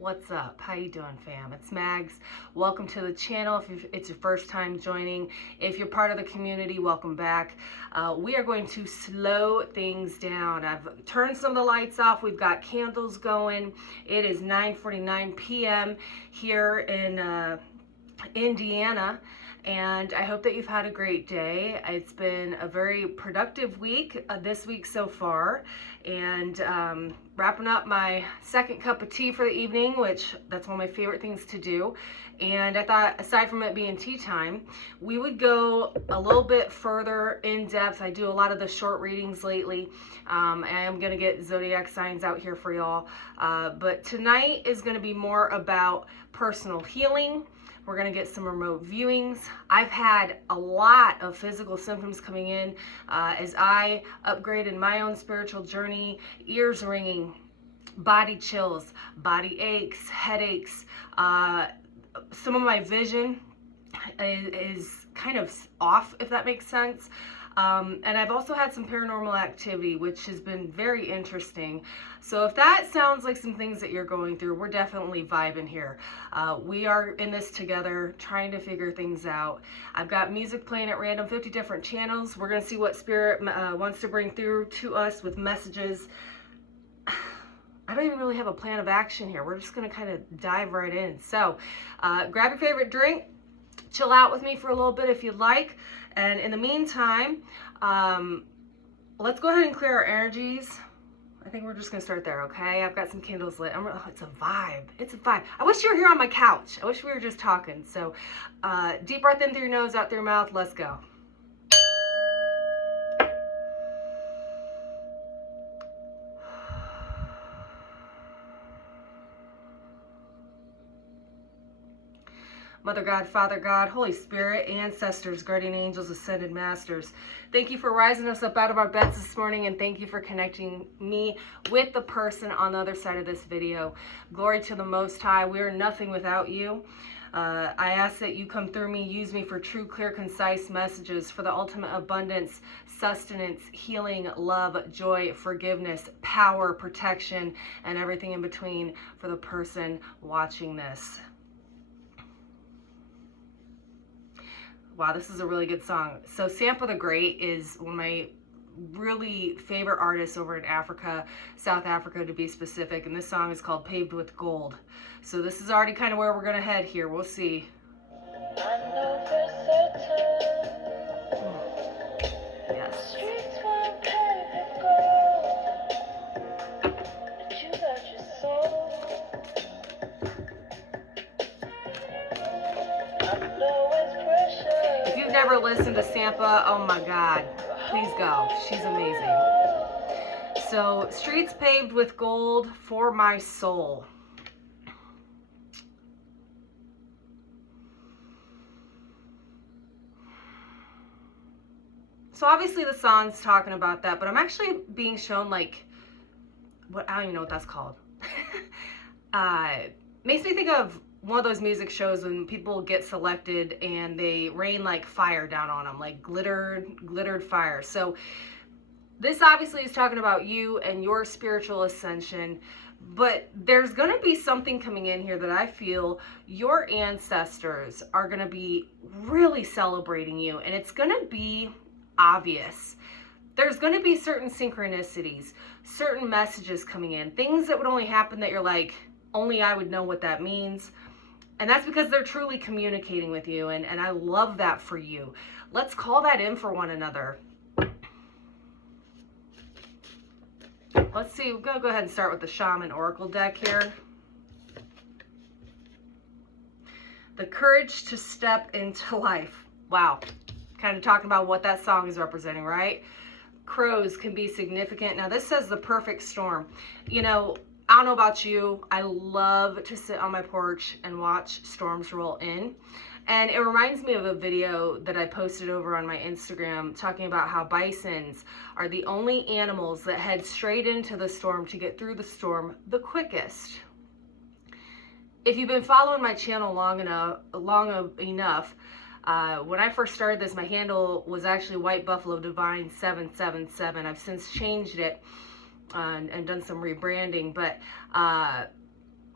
What's up? How you doing, fam? It's Mags. Welcome to the channel. If it's your first time joining, if you're part of the community, welcome back. We are going to slow things down. I've turned some of the lights off. We've got candles going. It is 9:49 p.m. here in Indiana, and I hope that you've had a great day. It's been a very productive week this week so far, and wrapping up my second cup of tea for the evening, which that's one of my favorite things to do. And I thought, aside from it being tea time, we would go a little bit further in depth. I do a lot of the short readings lately. I am going to get zodiac signs out here for y'all, but tonight is going to be more about personal healing. We're going to get some remote viewings. I've had a lot of physical symptoms coming in as I upgraded my own spiritual journey. Ears ringing, body chills, body aches, headaches. Some of my vision is kind of off, if that makes sense. And I've also had some paranormal activity, which has been very interesting. So if that sounds like some things that you're going through, we're definitely vibing here. We are in this together, trying to figure things out. I've got music playing at random, 50 different channels. We're going to see what Spirit wants to bring through to us with messages. I don't even really have a plan of action here. We're just going to kind of dive right in. So grab your favorite drink, chill out with me for a little bit if you'd like. And in the meantime, let's go ahead and clear our energies. I think we're just going to start there, okay? I've got some candles lit. It's a vibe. It's a vibe. I wish you were here on my couch. I wish we were just talking. So deep breath in through your nose, out through your mouth. Let's go. Mother God, Father God, Holy Spirit, ancestors, guardian angels, ascended masters, thank you for rising us up out of our beds this morning, and thank you for connecting me with the person on the other side of this video. Glory to the Most High. We are nothing without you. I ask that you come through me, use me for true, clear, concise messages, for the ultimate abundance, sustenance, healing, love, joy, forgiveness, power, protection, and everything in between for the person watching this. Wow, this is a really good song. So Sampa the Great is one of my really favorite artists over in Africa, South Africa to be specific, and this song is called Paved with Gold. So this is already kind of where we're going to head here. We'll see. I know for certain. Yes. Never listened to Sampa, oh my God, please go. She's amazing. So, streets paved with gold for my soul. So obviously the song's talking about that, but I'm actually being shown like, what, I don't even know what that's called. Makes me think of one of those music shows when people get selected and they rain like fire down on them, like glittered fire. So this obviously is talking about you and your spiritual ascension, but there's going to be something coming in here that I feel your ancestors are going to be really celebrating you, and it's going to be obvious. There's going to be certain synchronicities, certain messages coming in, things that would only happen that you're like, only I would know what that means. And that's because they're truly communicating with you, and I love that for you. Let's call that in for one another. Let's see, we're going to go ahead and start with the Shaman Oracle deck here. The courage to step into life. Wow. Kind of talking about what that song is representing, right? Crows can be significant. Now this says the perfect storm. You know, I don't know about you, I love to sit on my porch and watch storms roll in. And it reminds me of a video that I posted over on my Instagram talking about how bisons are the only animals that head straight into the storm to get through the storm the quickest. If you've been following my channel long enough, when I first started this, my handle was actually White Buffalo Divine 777. I've since changed it and done some rebranding, but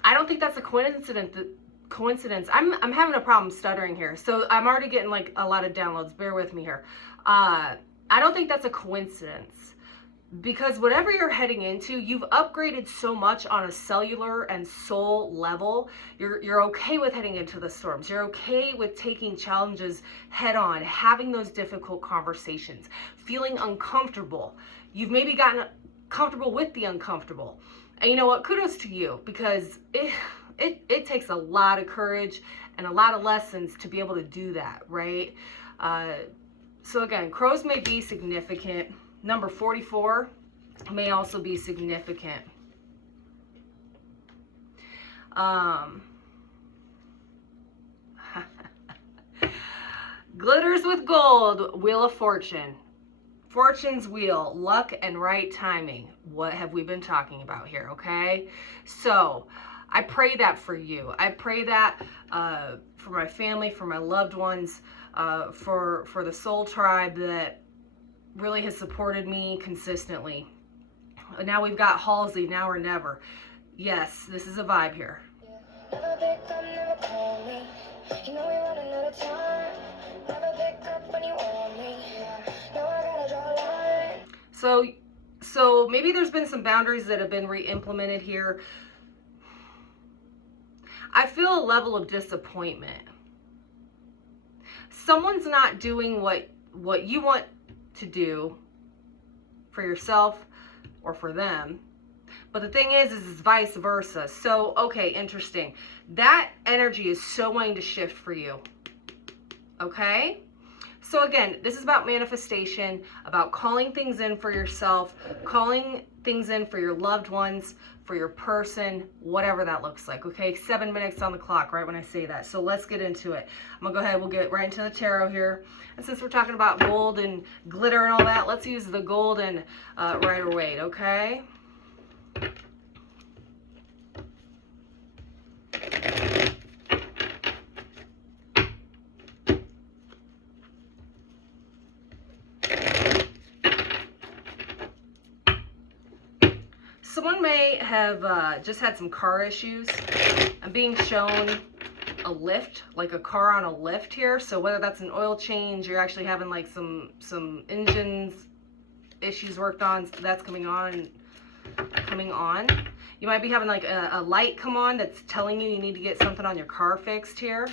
I don't think that's a coincidence. I'm having a problem stuttering here, so I'm already getting like a lot of downloads. Bear with me here. I don't think that's a coincidence, because whatever you're heading into, you've upgraded so much on a cellular and soul level. You're okay with heading into the storms. You're okay with taking challenges head on, having those difficult conversations, feeling uncomfortable. You've maybe gotten comfortable with the uncomfortable. And you know what? Kudos to you, because it takes a lot of courage and a lot of lessons to be able to do that, right? So again, crows may be significant. Number 44 may also be significant. Glitters with gold, Wheel of Fortune. Fortune's wheel, luck and right timing. What have we been talking about here, okay? So I pray that for you. I pray that for my family, for my loved ones, for the soul tribe that really has supported me consistently. Now we've got Halsey, Now or Never. Yes, this is a vibe here. Never pick up, never call me. You know we run another time. Never pick up when you want me. Now I gotta draw a line. So maybe there's been some boundaries that have been re-implemented here. I feel a level of disappointment. Someone's not doing what you want to do for yourself or for them. But the thing is it's vice versa. So, okay, interesting. That energy is so wanting to shift for you. Okay? So again, this is about manifestation, about calling things in for yourself, calling things in for your loved ones, for your person, whatever that looks like, okay? 7 minutes on the clock, right when I say that. So let's get into it. I'm gonna go ahead, we'll get right into the tarot here. And since we're talking about gold and glitter and all that, let's use the gold and Rider-Waite, okay? Someone may have just had some car issues. I'm being shown a lift, like a car on a lift here. So whether that's an oil change, you're actually having like some engines issues worked on, so that's coming on. You might be having like a light come on that's telling you need to get something on your car fixed here.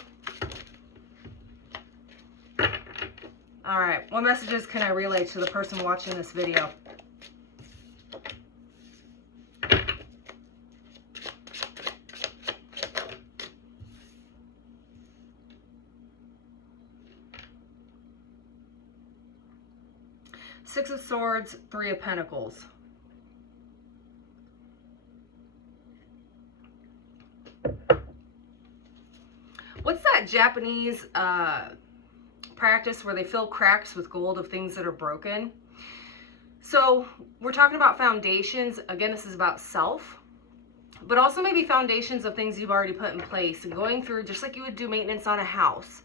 All right, what messages can I relay to the person watching this video? Six of Swords, Three of Pentacles. What's that Japanese practice where they fill cracks with gold of things that are broken? So we're talking about foundations. Again, this is about self, but also maybe foundations of things you've already put in place and going through, just like you would do maintenance on a house.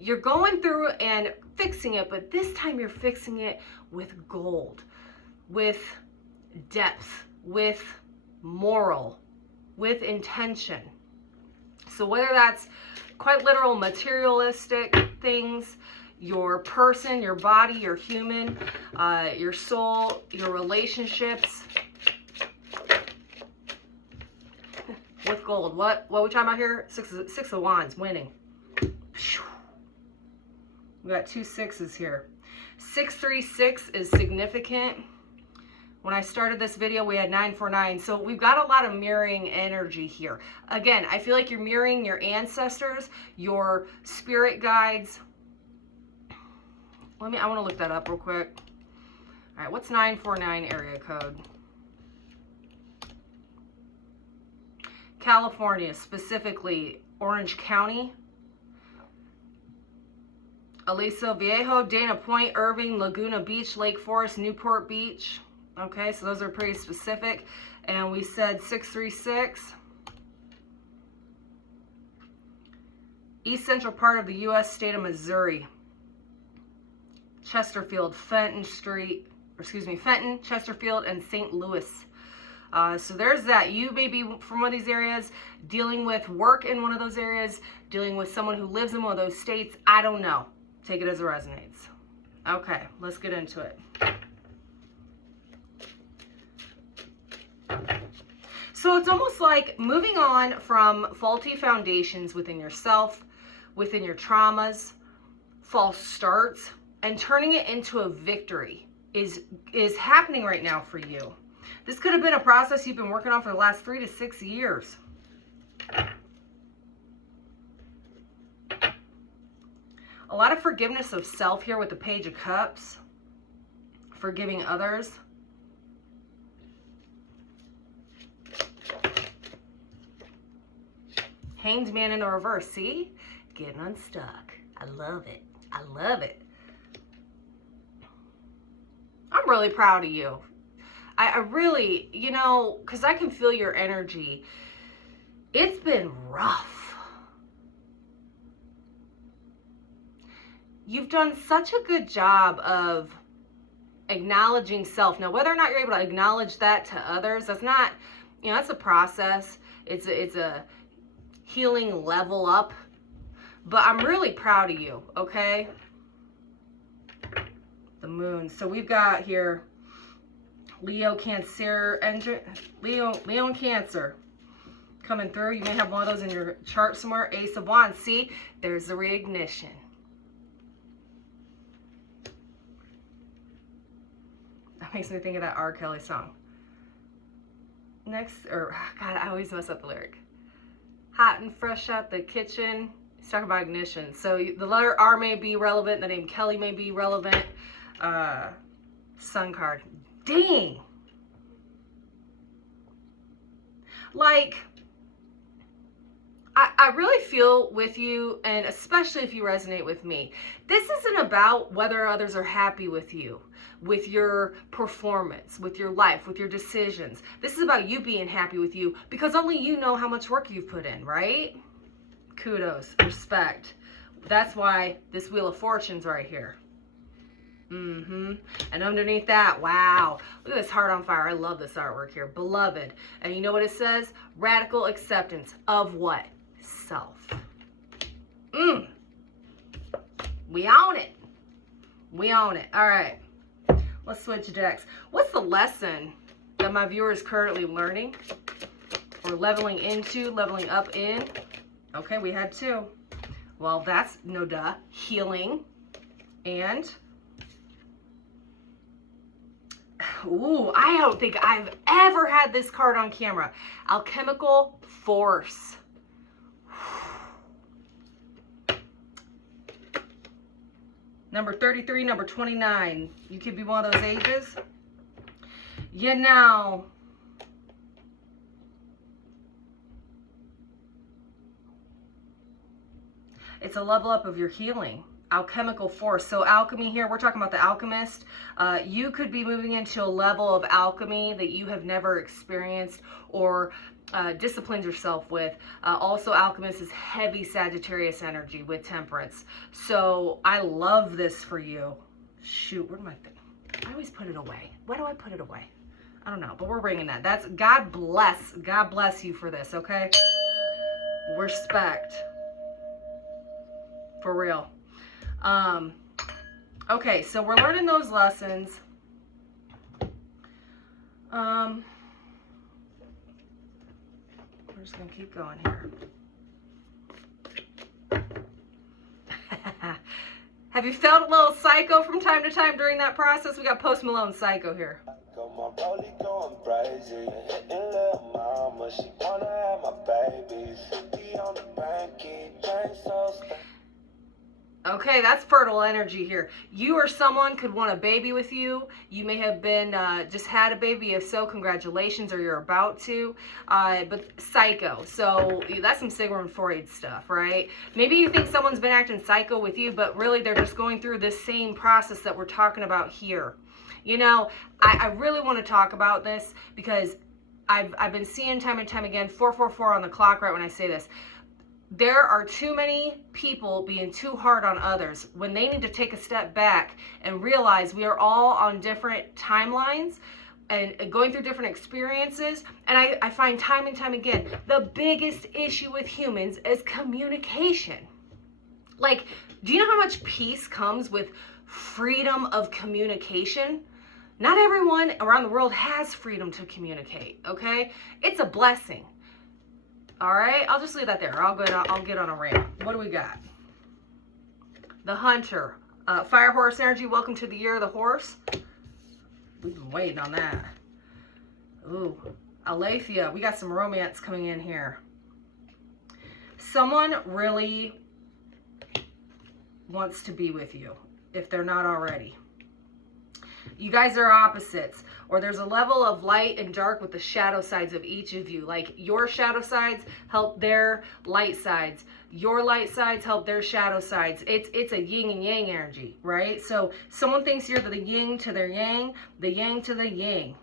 You're going through and fixing it, but this time you're fixing it with gold, with depth, with moral, with intention. So whether that's quite literal materialistic things, your person, your body, your human, your soul, your relationships, with gold. What are we talking about here? Six of Wands, winning. We got 2 6s here. 636 is significant. When I started this video, we had 949. So we've got a lot of mirroring energy here. Again, I feel like you're mirroring your ancestors, your spirit guides. I want to look that up real quick. All right, what's 949 area code? California, specifically Orange County. Aliso Viejo, Dana Point, Irving, Laguna Beach, Lake Forest, Newport Beach. Okay, so those are pretty specific. And we said 636. East central part of the U.S. state of Missouri. Chesterfield, Fenton, Chesterfield, and St. Louis. So there's that. You may be from one of these areas, dealing with work in one of those areas, dealing with someone who lives in one of those states. I don't know. Take it as it resonates. Okay, let's get into it. So it's almost like moving on from faulty foundations within yourself, within your traumas, false starts, and turning it into a victory is happening right now for you. This could have been a process you've been working on for the last 3 to 6 years. A lot of forgiveness of self here with the Page of Cups. Forgiving others. Hanged Man in the reverse. See? Getting unstuck. I love it. I love it. I'm really proud of you. I really, you know, because I can feel your energy. It's been rough. You've done such a good job of acknowledging self. Now, whether or not you're able to acknowledge that to others, that's not, you know, that's a process. It's a healing level up. But I'm really proud of you, okay? The Moon. So we've got here Leo, Cancer, Leo and Cancer coming through. You may have one of those in your chart somewhere. Ace of Wands. See, there's the reignition. That makes me think of that R. Kelly song. Next, or God, I always mess up the lyric. Hot and fresh out the kitchen. He's talking about ignition. So the letter R may be relevant. The name Kelly may be relevant. Sun card. Dang. Like, I really feel with you, and especially if you resonate with me. This isn't about whether others are happy with you, with your performance, with your life, with your decisions. This is about you being happy with you, because only you know how much work you've put in, right? Kudos, respect. That's why this Wheel of Fortune's right here. And underneath that, wow, look at this heart on fire. I love this artwork here. Beloved. And you know what it says? Radical acceptance of what? Self. We own it. We own it. All right. Let's switch decks. What's the lesson that my viewer is currently learning or leveling into, leveling up in? Okay, we had 2. Well, that's no duh. Healing and... Ooh, I don't think I've ever had this card on camera. Alchemical Force. Number 33, number 29. You could be one of those ages. You know, it's a level up of your healing. Alchemical Force. So alchemy here, we're talking about the alchemist. You could be moving into a level of alchemy that you have never experienced or disciplined yourself with. Also, alchemist is heavy Sagittarius energy with temperance. So I love this for you. Shoot, where'd my thing? I always put it away. Why do I put it away? I don't know, but we're bringing that. That's God bless you for this, okay? Respect. For real. Okay, so we're learning those lessons. We're just gonna keep going here. Have you felt a little psycho from time to time during that process? We got Post Malone Psycho here. Okay, that's fertile energy here. You or someone could want a baby with you. You may have been just had a baby. If so, congratulations, or you're about to. But psycho, so that's some Sigmund Freud stuff, right? Maybe you think someone's been acting psycho with you, but really they're just going through this same process that we're talking about here. You know, I really want to talk about this because I've been seeing time and time again, 444 on the clock right when I say this. There are too many people being too hard on others when they need to take a step back and realize we are all on different timelines and going through different experiences. And I find time and time again, the biggest issue with humans is communication. Like, do you know how much peace comes with freedom of communication? Not everyone around the world has freedom to communicate, okay? It's a blessing. All right, I'll just leave that there. I'll get on a rant. What do we got? The Hunter. Fire horse energy, welcome to the year of the horse. We've been waiting on that. Ooh, Aletheia, we got some romance coming in here. Someone really wants to be with you, if they're not already. You guys are opposites, or there's a level of light and dark with the shadow sides of each of you. Like your shadow sides help their light sides. Your light sides help their shadow sides. It's a yin and yang energy, right? So someone thinks you're the yin to their yang, the yang to the yang.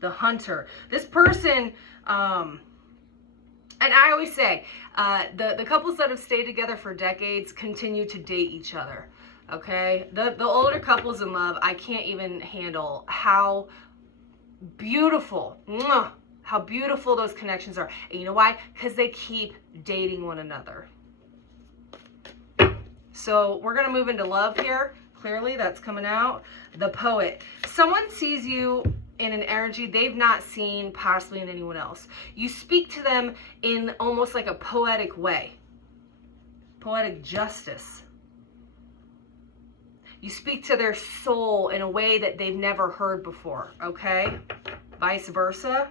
The Hunter. This person, and I always say, the couples that have stayed together for decades continue to date each other. Okay, the older couples in love, I can't even handle how beautiful, how beautiful those connections are. And you know why? Because they keep dating one another. So we're going to move into love here. Clearly, that's coming out. The Poet. Someone sees you in an energy they've not seen possibly in anyone else. You speak to them in almost like a poetic way. Poetic justice. You speak to their soul in a way that they've never heard before, okay? Vice versa.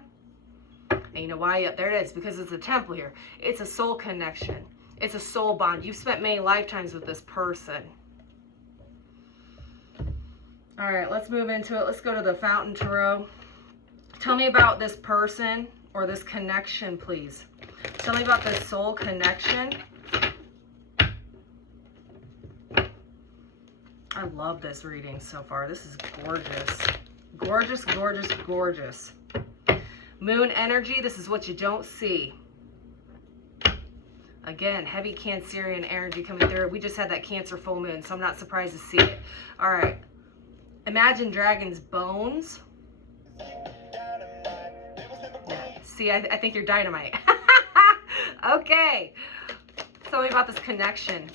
And you know why? Yep, there it is, because it's a temple here. It's a soul connection. It's a soul bond. You've spent many lifetimes with this person. All right, let's move into it. Let's go to the Fountain Tarot. Tell me about this person or this connection, please. Tell me about this soul connection. I love this reading so far. This is gorgeous. Gorgeous, gorgeous, gorgeous. Moon energy, this is what you don't see. Again, heavy Cancerian energy coming through. We just had that Cancer full moon, so I'm not surprised to see it. All right. Imagine Dragon's bones. See, I think you're dynamite. Okay. Tell me about this connection.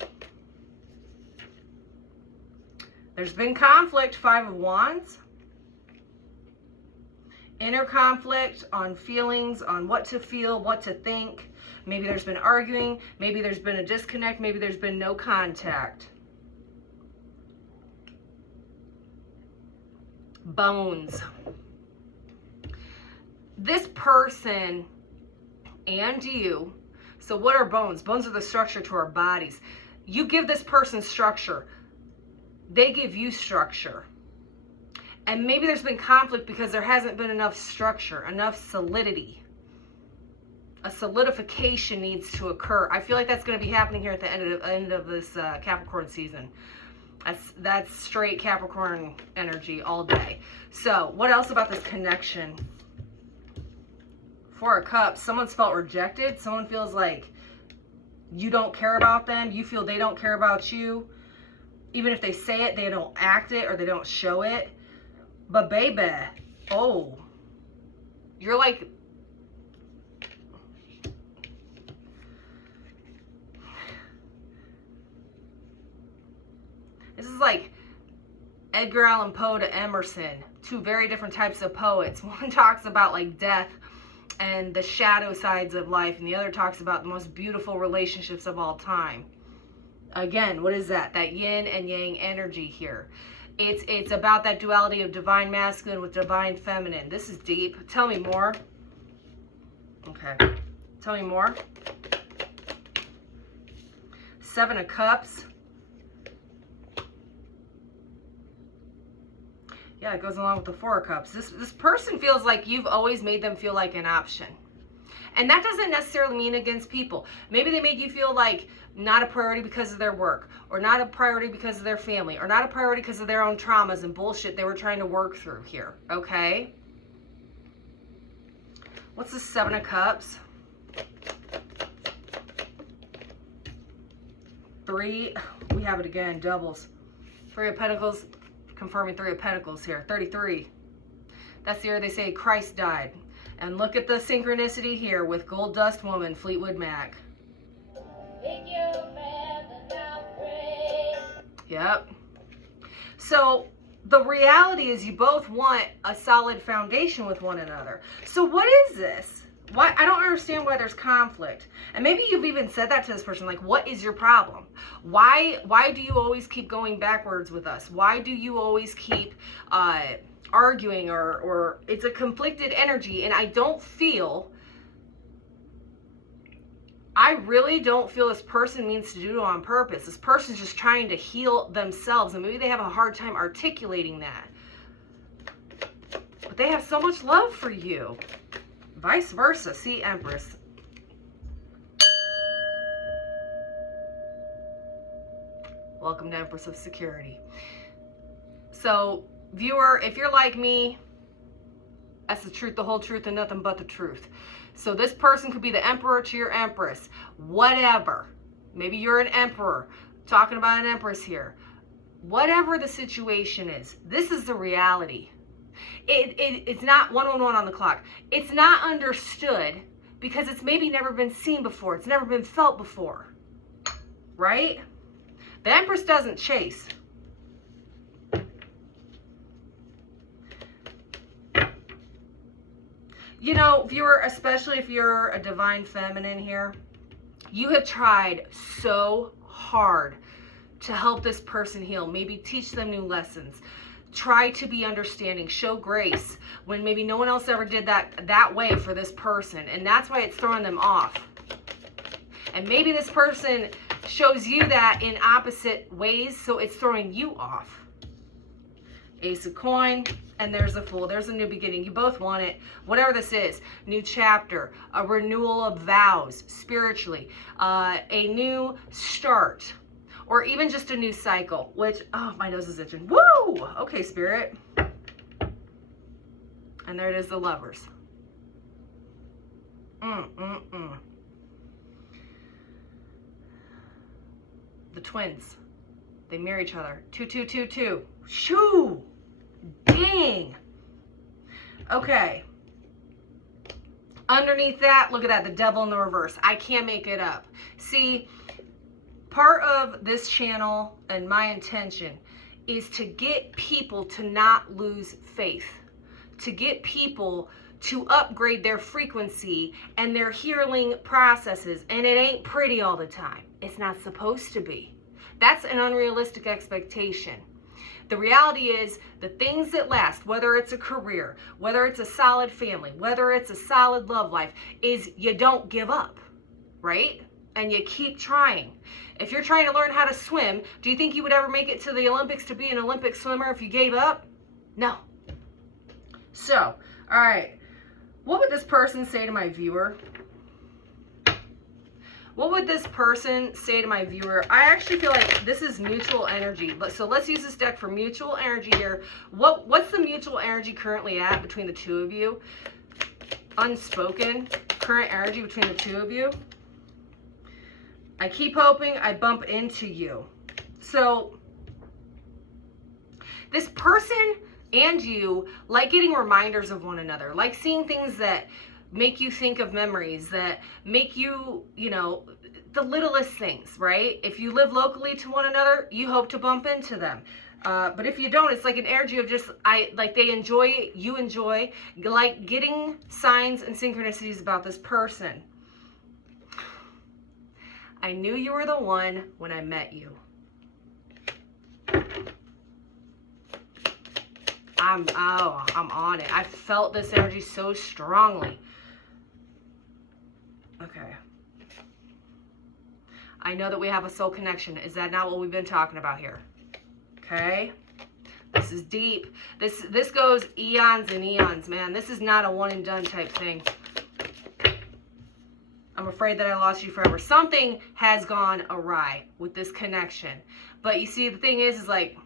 There's been conflict, Five of Wands. Inner conflict on feelings, on what to feel, what to think. Maybe there's been arguing. Maybe there's been a disconnect. Maybe there's been no contact. Bones. This person and you, so what are bones? Bones are the structure to our bodies. You give this person structure. They give you structure. And maybe there's been conflict because there hasn't been enough structure, enough solidity. A solidification needs to occur. I feel like that's going to be happening here at the end of this Capricorn season. That's straight Capricorn energy all day. So what else about this connection? Four of Cups. Someone's felt rejected. Someone feels like you don't care about them. You feel they don't care about you. Even if they say it, they don't act it or they don't show it. But baby, oh, you're like, this is like Edgar Allan Poe to Emerson, two very different types of poets. One talks about like death and the shadow sides of life, and the other talks about the most beautiful relationships of all time. Again, what is that? That yin and yang energy here. It's about that duality of divine masculine with divine feminine. This is deep. Tell me more. Okay. Tell me more. Seven of Cups. Yeah, it goes along with the Four of Cups. This person feels like you've always made them feel like an option. And that doesn't necessarily mean against people. Maybe they made you feel like not a priority because of their work, or not a priority because of their family, or not a priority because of their own traumas and bullshit they were trying to work through here, okay? What's the Seven of Cups? Three, we have it again, doubles. Three of Pentacles, confirming Three of Pentacles here, 33. That's the year they say Christ died. And look at the synchronicity here with Gold Dust Woman, Fleetwood Mac. Yep. So the reality is you both want a solid foundation with one another. So what is this? Why? I don't understand why there's conflict. And maybe you've even said that to this person, like, what is your problem? Why do you always keep going backwards with us? Why do you always keep arguing, or it's a conflicted energy? And I really don't feel this person means to do it on purpose. This person's just trying to heal themselves, and maybe they have a hard time articulating that. But they have so much love for you. Vice versa. See, Empress. Welcome to Empress of Security. So, viewer, if you're like me, that's the truth, the whole truth, and nothing but the truth. So this person could be the emperor to your empress. Whatever. Maybe you're an emperor. Talking about an empress here. Whatever the situation is, this is the reality. It's not 111 on the clock. It's not understood because it's maybe never been seen before. It's never been felt before. Right? The Empress doesn't chase. You know, viewer, especially if you're a divine feminine here, you have tried so hard to help this person heal. Maybe teach them new lessons. Try to be understanding, show grace when maybe no one else ever did that way for this person. And that's why it's throwing them off. And maybe this person shows you that in opposite ways, so it's throwing you off. Ace of coin, and there's the Fool. There's a new beginning. You both want it. Whatever this is, new chapter, a renewal of vows spiritually, a new start, or even just a new cycle, which, oh, my nose is itching. Woo! Okay, Spirit. And there it is, the Lovers. The twins. They marry each other. 2, 2, 2, 2. Shoo! Dang! Okay. Underneath that, look at that, the Devil in the reverse. I can't make it up. See, part of this channel and my intention is to get people to not lose faith, to get people to upgrade their frequency and their healing processes. And it ain't pretty all the time. It's not supposed to be. That's an unrealistic expectation. The reality is the things that last, whether it's a career, whether it's a solid family, whether it's a solid love life, is you don't give up, right? And you keep trying. If you're trying to learn how to swim, do you think you would ever make it to the Olympics to be an Olympic swimmer if you gave up? No. So, all right. What would this person say to my viewer? What would this person say to my viewer? I actually feel like this is mutual energy. So let's use this deck for mutual energy here. What's the mutual energy currently at between the two of you? Unspoken current energy between the two of you. I keep hoping I bump into you. So this person and you like getting reminders of one another, like seeing things that make you think of memories, that make you, you know, the littlest things, right? If you live locally to one another, you hope to bump into them. But if you don't, it's like an energy of just, like they enjoy it, you enjoy, like getting signs and synchronicities about this person. I knew you were the one when I met you. I'm on it. I felt this energy so strongly. Okay. I know that we have a soul connection. Is that not what we've been talking about here? Okay. This is deep. This goes eons and eons, man. This is not a one and done type thing. I'm afraid that I lost you forever. Something has gone awry with this connection. But you see, the thing is like,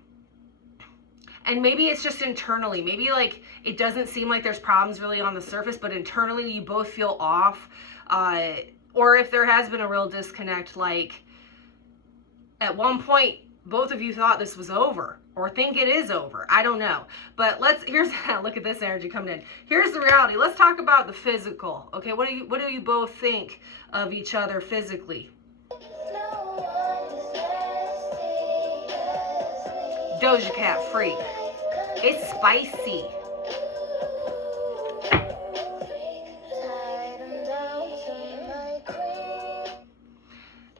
and maybe it's just internally. Maybe like it doesn't seem like there's problems really on the surface, but internally you both feel off. Or if there has been a real disconnect, like at one point both of you thought this was over or think it is over. I don't know. But here's look at this energy coming in. Here's the reality. Let's talk about the physical. Okay, what do you both think of each other physically? Doja Cat Freak. It's spicy.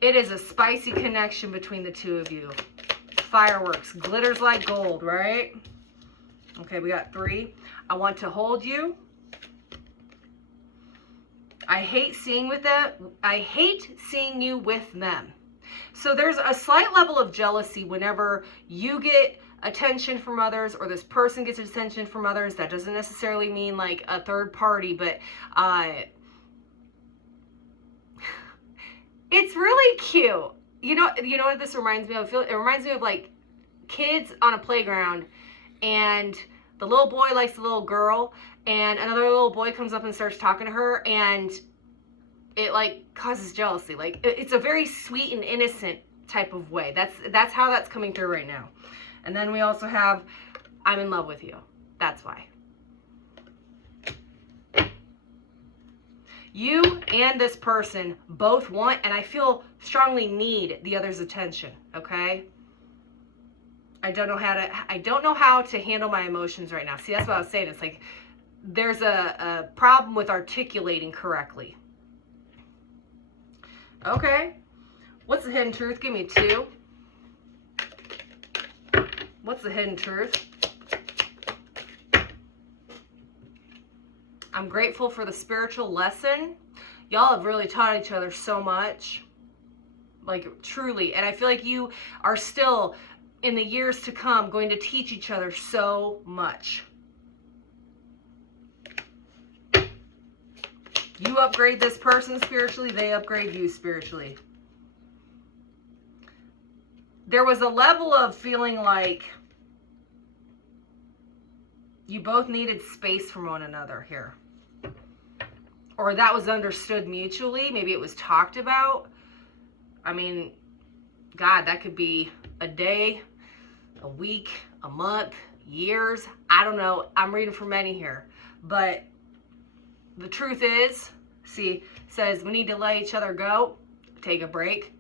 It is a spicy connection between the two of you. Fireworks, glitters like gold, right? Okay, we got 3. I want to hold you. I hate seeing you with them. So there's a slight level of jealousy whenever you get attention from others or this person gets attention from others. That doesn't necessarily mean like a third party, but it's really cute. You know what this reminds me of? It reminds me of like kids on a playground, and the little boy likes the little girl, and another little boy comes up and starts talking to her, and it like causes jealousy. Like it's a very sweet and innocent type of way. That's how that's coming through right now. And then we also have, I'm in love with you. That's why. You and this person both want, and I feel strongly need, the other's attention, okay? I don't know how to handle my emotions right now. See, that's what I was saying. It's like there's a problem with articulating correctly. Okay. What's the hidden truth? Give me 2. What's the hidden truth? I'm grateful for the spiritual lesson. Y'all have really taught each other so much. Like, truly. And I feel like you are still, in the years to come, going to teach each other so much. You upgrade this person spiritually, they upgrade you spiritually. There was a level of feeling like you both needed space from one another here. Or that was understood mutually. Maybe it was talked about. I mean, God, that could be a day, a week, a month, years. I don't know. I'm reading from many here. But the truth is, see, says we need to let each other go, take a break.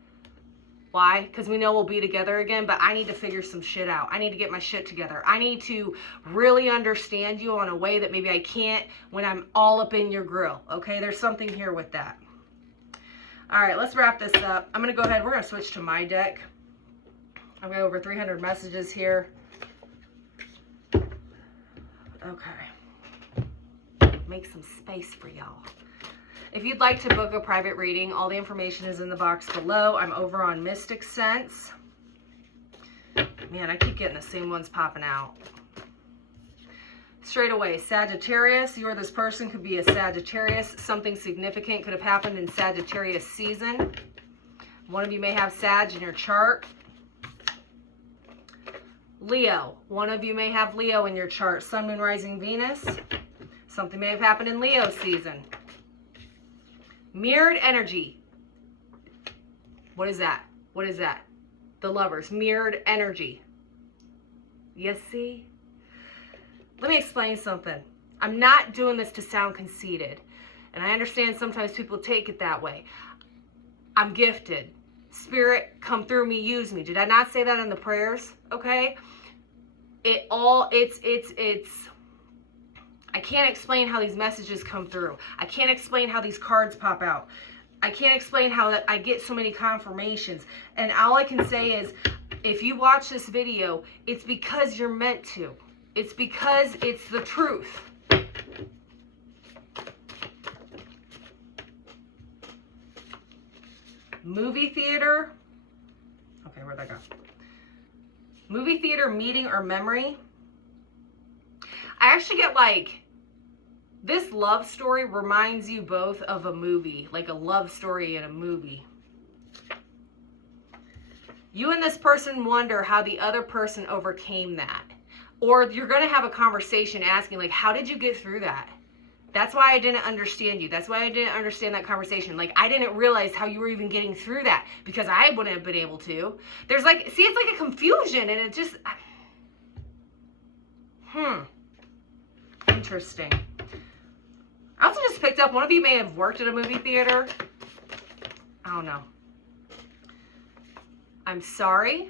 Why? Because we know we'll be together again, but I need to figure some shit out. I need to get my shit together. I need to really understand you on a way that maybe I can't when I'm all up in your grill. Okay, there's something here with that. All right, let's wrap this up. I'm going to go ahead. We're going to switch to my deck. I've got over 300 messages here. Okay. Make some space for y'all. If you'd like to book a private reading, all the information is in the box below. I'm over on Mystic Sense. Man, I keep getting the same ones popping out. Straight away, Sagittarius. You or this person could be a Sagittarius. Something significant could have happened in Sagittarius season. One of you may have Sag in your chart. Leo. One of you may have Leo in your chart. Sun, Moon, Rising, Venus. Something may have happened in Leo season. Mirrored energy. What is that? What is that? The Lovers. Mirrored energy. You see? Let me explain something. I'm not doing this to sound conceited. And I understand sometimes people take it that way. I'm gifted. Spirit, come through me, use me. Did I not say that in the prayers? Okay? I can't explain how these messages come through. I can't explain how these cards pop out. I can't explain how I get so many confirmations. And all I can say is, if you watch this video, it's because you're meant to. It's because it's the truth. Movie theater. Okay, where'd that go? Movie theater, meeting, or memory. I actually get like, this love story reminds you both of a movie, like a love story in a movie. You and this person wonder how the other person overcame that. Or you're going to have a conversation asking like, how did you get through that? That's why I didn't understand you. That's why I didn't understand that conversation. Like, I didn't realize how you were even getting through that because I wouldn't have been able to. There's like, see, it's like a confusion and it just, interesting. I also just picked up, one of you may have worked at a movie theater. I don't know. I'm sorry.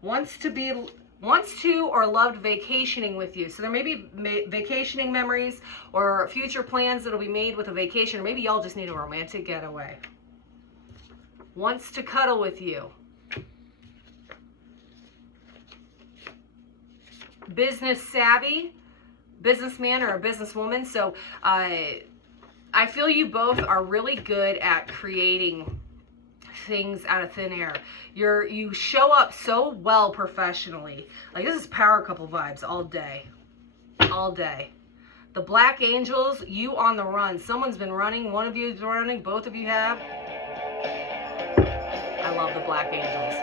Wants to or loved vacationing with you. So there may be vacationing memories or future plans that'll be made with a vacation, or maybe y'all just need a romantic getaway. Wants to cuddle with you. Business savvy, businessman or a businesswoman. So I feel you both are really good at creating things out of thin air. You show up so well professionally. Like, this is power couple vibes all day. All day. The Black Angels, you on the run. Someone's been running. One of you is running. Both of you have. I love the Black Angels.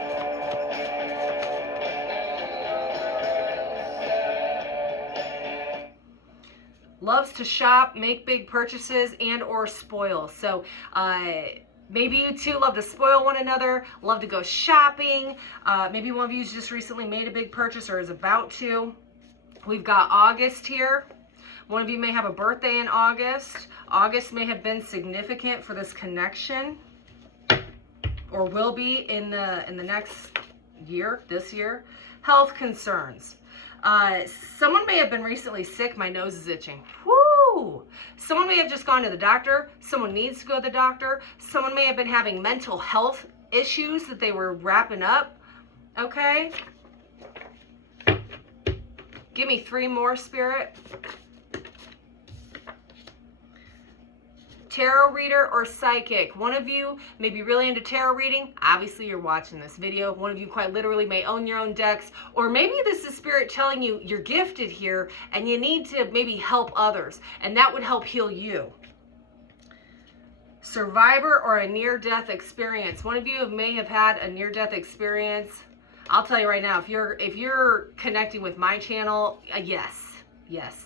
Loves to shop, make big purchases, and or spoil. So maybe you two love to spoil one another, love to go shopping. Maybe one of you just recently made a big purchase or is about to. We've got August here. One of you may have a birthday in August. August may have been significant for this connection, or will be in the next year, this year. Health concerns. Someone may have been recently sick. My nose is itching. Woo! Someone may have just gone to the doctor. Someone needs to go to the doctor. Someone may have been having mental health issues that they were wrapping up. Okay? Give me 3 more, Spirit. Tarot reader or psychic. One of you may be really into tarot reading. Obviously, you're watching this video. One of you quite literally may own your own decks. Or maybe this is Spirit telling you you're gifted here and you need to maybe help others. And that would help heal you. Survivor or a near-death experience. One of you may have had a near-death experience. I'll tell you right now, if you're connecting with my channel, yes,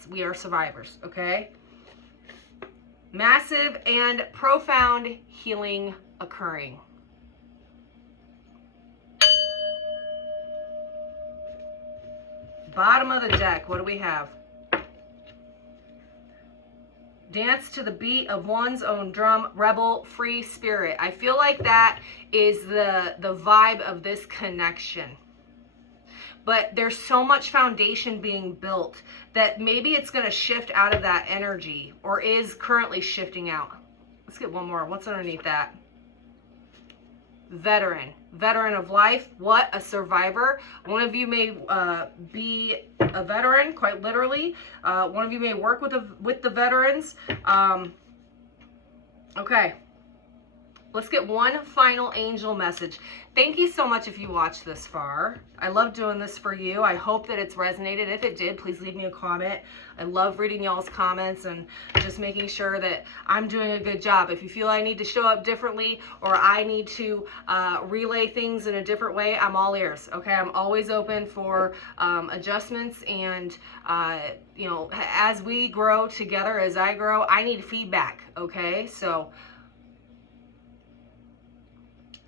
we are survivors, okay? Massive and profound healing occurring. Bottom of the deck, what do we have? Dance to the beat of one's own drum, rebel, free spirit. I feel like that is the vibe of this connection. But there's so much foundation being built that maybe it's going to shift out of that energy, or is currently shifting out. Let's get one more. What's underneath that? Veteran. Veteran of life. What? A survivor. One of you may be a veteran, quite literally. One of you may work with the veterans. Okay. Let's get one final angel message. Thank you so much if you watched this far. I love doing this for you. I hope that it's resonated. If it did, please leave me a comment. I love reading y'all's comments and just making sure that I'm doing a good job. If you feel I need to show up differently or I need to relay things in a different way, I'm all ears. Okay, I'm always open for adjustments, and you know, as we grow together, as I grow, I need feedback. Okay, so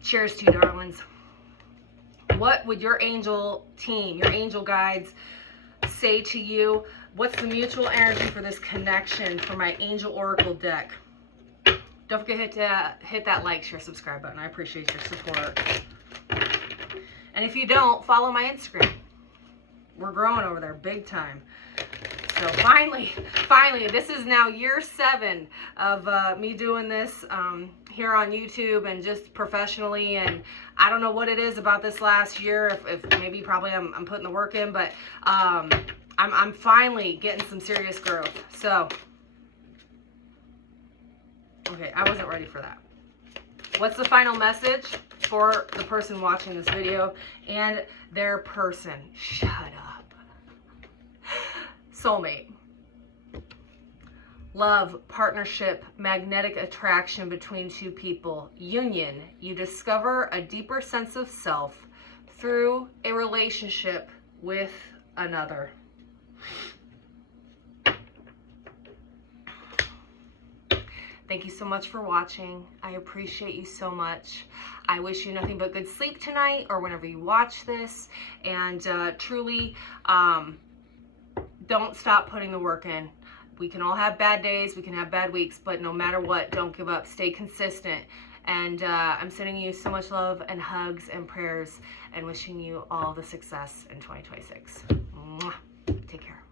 cheers to you, darlings. What would your angel team, your angel guides say to you? What's the mutual energy for this connection for my angel oracle deck? Don't forget to hit that like, share, subscribe button. I appreciate your support. And if you don't, follow my Instagram. We're growing over there big time. So finally, this is now year 7 of me doing this here on YouTube and just professionally. And I don't know what it is about this last year, if maybe probably I'm putting the work in, but I'm finally getting some serious growth. So, okay, I wasn't ready for that. What's the final message for the person watching this video and their person? Shut up. Soulmate. Love, partnership, magnetic attraction between two people. Union. You discover a deeper sense of self through a relationship with another. Thank you so much for watching. I appreciate you so much. I wish you nothing but good sleep tonight or whenever you watch this. And truly, don't stop putting the work in. We can all have bad days, we can have bad weeks, but no matter what, don't give up. Stay consistent. And I'm sending you so much love and hugs and prayers and wishing you all the success in 2026. Mwah. Take care.